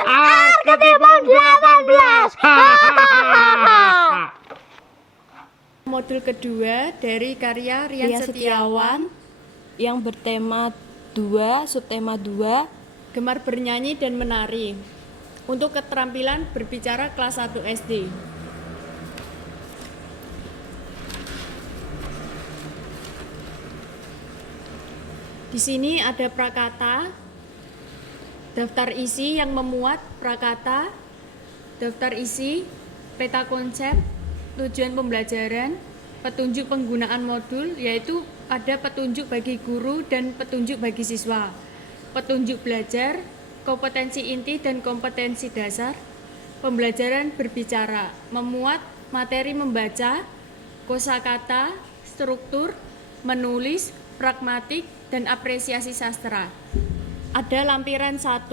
Arketipon 18. Modul kedua dari karya Rian Setiawan yang bertema 2, subtema 2, Gemar bernyanyi dan menari untuk keterampilan berbicara kelas 1 SD. Di sini ada prakata, daftar isi yang memuat prakata, daftar isi, peta konsep, tujuan pembelajaran, petunjuk penggunaan modul, yaitu ada petunjuk bagi guru dan petunjuk bagi siswa, petunjuk belajar, kompetensi inti dan kompetensi dasar, pembelajaran berbicara, memuat materi membaca, kosakata, struktur, menulis, pragmatik, dan apresiasi sastra. Ada lampiran 1.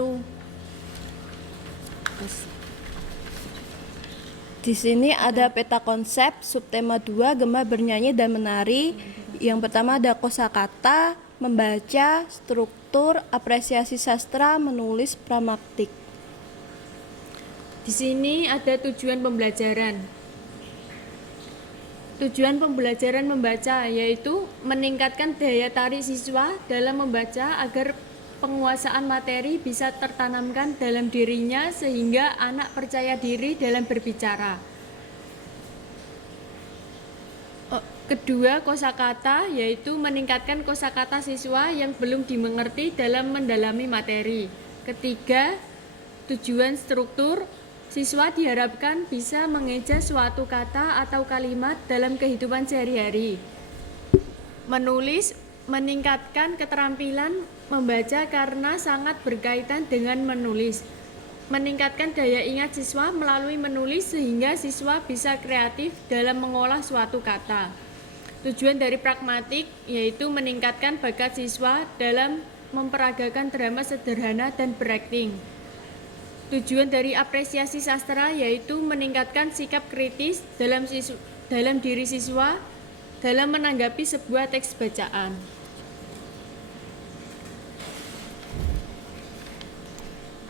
Di sini ada peta konsep, subtema 2, gemar bernyanyi dan menari. Yang pertama ada kosakata, membaca, struktur, apresiasi sastra, menulis, pragmatik. Di sini ada tujuan pembelajaran. Tujuan pembelajaran membaca yaitu meningkatkan daya tarik siswa dalam membaca agar penguasaan materi bisa tertanamkan dalam dirinya sehingga anak percaya diri dalam berbicara. Kedua, kosakata yaitu meningkatkan kosakata siswa yang belum dimengerti dalam mendalami materi. Ketiga, tujuan struktur, siswa diharapkan bisa mengeja suatu kata atau kalimat dalam kehidupan sehari-hari. Menulis, meningkatkan keterampilan membaca karena sangat berkaitan dengan menulis. Meningkatkan daya ingat siswa melalui menulis sehingga siswa bisa kreatif dalam mengolah suatu kata. Tujuan dari pragmatik yaitu meningkatkan bakat siswa dalam memperagakan drama sederhana dan berakting. Tujuan dari apresiasi sastra yaitu meningkatkan sikap kritis dalam diri siswa dalam menanggapi sebuah teks bacaan.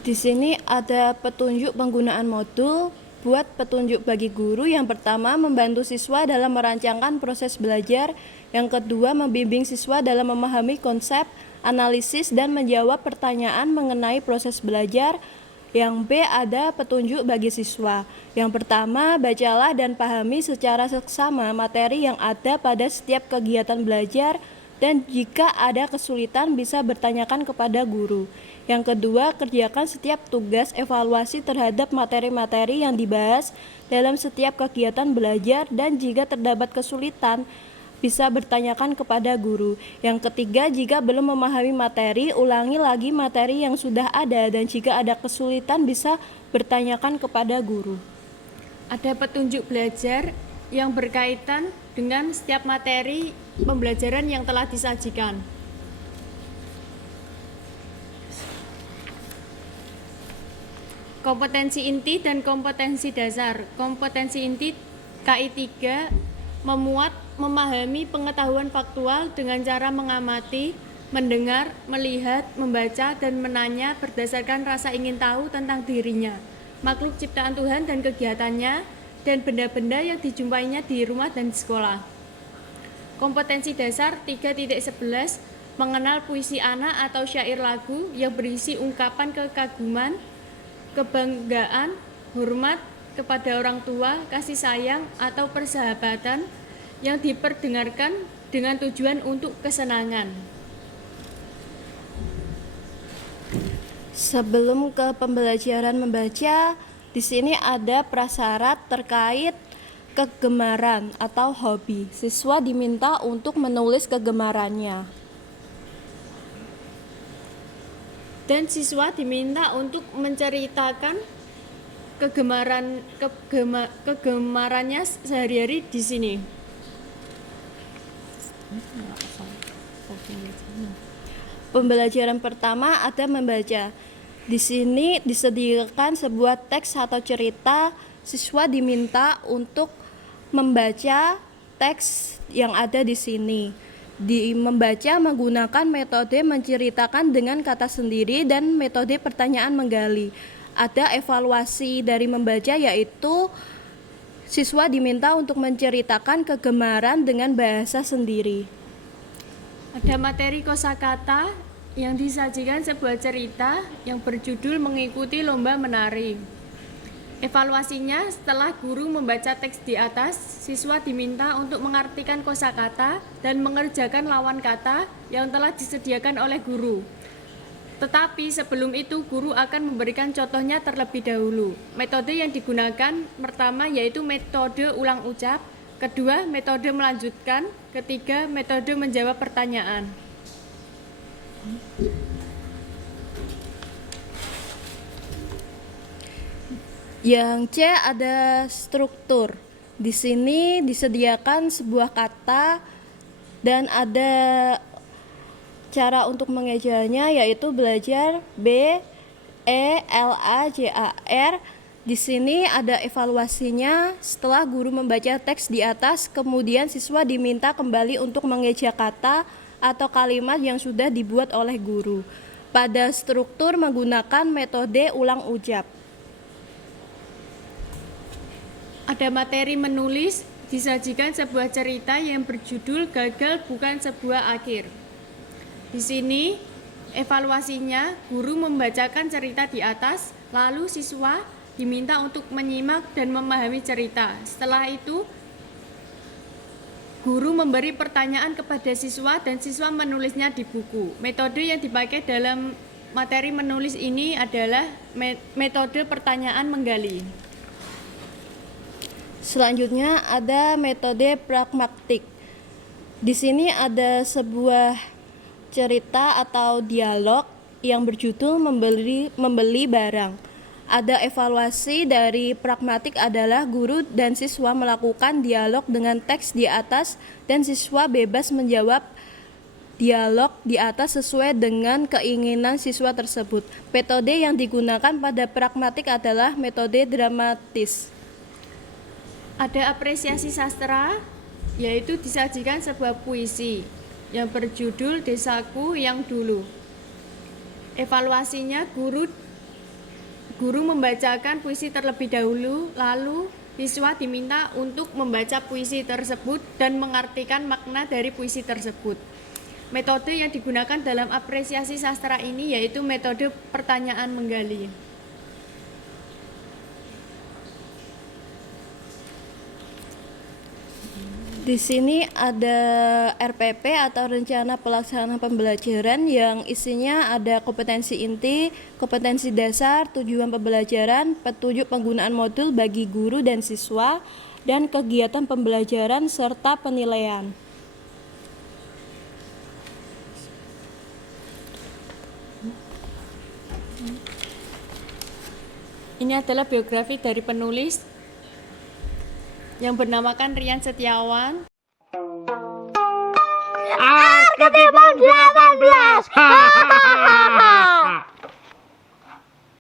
Di sini ada petunjuk penggunaan modul. Buat petunjuk bagi guru. Yang pertama, membantu siswa dalam merancangkan proses belajar. Yang kedua, membimbing siswa dalam memahami konsep, analisis, dan menjawab pertanyaan mengenai proses belajar. Yang B, ada petunjuk bagi siswa. Yang pertama, bacalah dan pahami secara seksama materi yang ada pada setiap kegiatan belajar, dan jika ada kesulitan bisa bertanyakan kepada guru. Yang kedua, kerjakan setiap tugas evaluasi terhadap materi-materi yang dibahas dalam setiap kegiatan belajar, dan jika terdapat kesulitan bisa bertanyakan kepada guru. Yang ketiga, jika belum memahami materi, ulangi lagi materi yang sudah ada, dan jika ada kesulitan bisa bertanyakan kepada guru. Ada petunjuk belajar yang berkaitan dengan setiap materi pembelajaran yang telah disajikan. Kompetensi inti dan kompetensi dasar. Kompetensi inti KI 3 memuat memahami pengetahuan faktual dengan cara mengamati, mendengar, melihat, membaca, dan menanya berdasarkan rasa ingin tahu tentang dirinya, makhluk ciptaan Tuhan dan kegiatannya, dan benda-benda yang dijumpainya di rumah dan di sekolah. Kompetensi dasar 3.11 mengenal puisi anak atau syair lagu yang berisi ungkapan kekaguman, kebanggaan, hormat kepada orang tua, kasih sayang, atau persahabatan yang diperdengarkan dengan tujuan untuk kesenangan. Sebelum ke pembelajaran membaca, di sini ada prasyarat terkait kegemaran atau hobi. Siswa diminta untuk menulis kegemarannya. Dan siswa diminta untuk menceritakan kegemarannya sehari-hari di sini. Pembelajaran pertama ada membaca. Di sini disediakan sebuah teks atau cerita. Siswa diminta untuk membaca teks yang ada di sini. Membaca menggunakan metode menceritakan dengan kata sendiri dan metode pertanyaan menggali. ada evaluasi dari membaca, yaitu siswa diminta untuk menceritakan kegemaran dengan bahasa sendiri. Ada materi kosakata yang disajikan sebuah cerita yang berjudul Mengikuti Lomba Menari. Evaluasinya, setelah guru membaca teks di atas, siswa diminta untuk mengartikan kosakata dan mengerjakan lawan kata yang telah disediakan oleh guru. Tetapi sebelum itu, guru akan memberikan contohnya terlebih dahulu. Metode yang digunakan pertama yaitu metode ulang ucap, kedua metode melanjutkan, ketiga metode menjawab pertanyaan. Yang C ada struktur. Di sini disediakan sebuah kata dan ada cara untuk mengejanya, yaitu belajar BELAJAR. Di sini ada evaluasinya. Setelah guru membaca teks di atas, kemudian siswa diminta kembali untuk mengeja kata atau kalimat yang sudah dibuat oleh guru. Pada struktur menggunakan metode ulang ucap. Ada materi menulis, disajikan sebuah cerita yang berjudul Gagal Bukan Sebuah Akhir. Di sini, evaluasinya, guru membacakan cerita di atas, lalu siswa diminta untuk menyimak dan memahami cerita. Setelah itu, guru memberi pertanyaan kepada siswa dan siswa menulisnya di buku. Metode yang dipakai dalam materi menulis ini adalah metode pertanyaan menggali. Selanjutnya ada metode pragmatik. Di sini ada sebuah cerita atau dialog yang berjudul membeli barang. Ada evaluasi dari pragmatik adalah guru dan siswa melakukan dialog dengan teks di atas dan siswa bebas menjawab dialog di atas sesuai dengan keinginan siswa tersebut. Metode yang digunakan pada pragmatik adalah metode dramatis. Ada apresiasi sastra, yaitu disajikan sebuah puisi yang berjudul Desaku yang Dulu. Evaluasinya, guru membacakan puisi terlebih dahulu, lalu siswa diminta untuk membaca puisi tersebut dan mengartikan makna dari puisi tersebut. Metode yang digunakan dalam apresiasi sastra ini yaitu metode pertanyaan menggali. Di sini ada RPP atau rencana pelaksanaan pembelajaran yang isinya ada kompetensi inti, kompetensi dasar, tujuan pembelajaran, petunjuk penggunaan modul bagi guru dan siswa, dan kegiatan pembelajaran serta penilaian. Ini adalah biografi dari penulis yang bernamakan Rian Setiawan. Arketipon 18.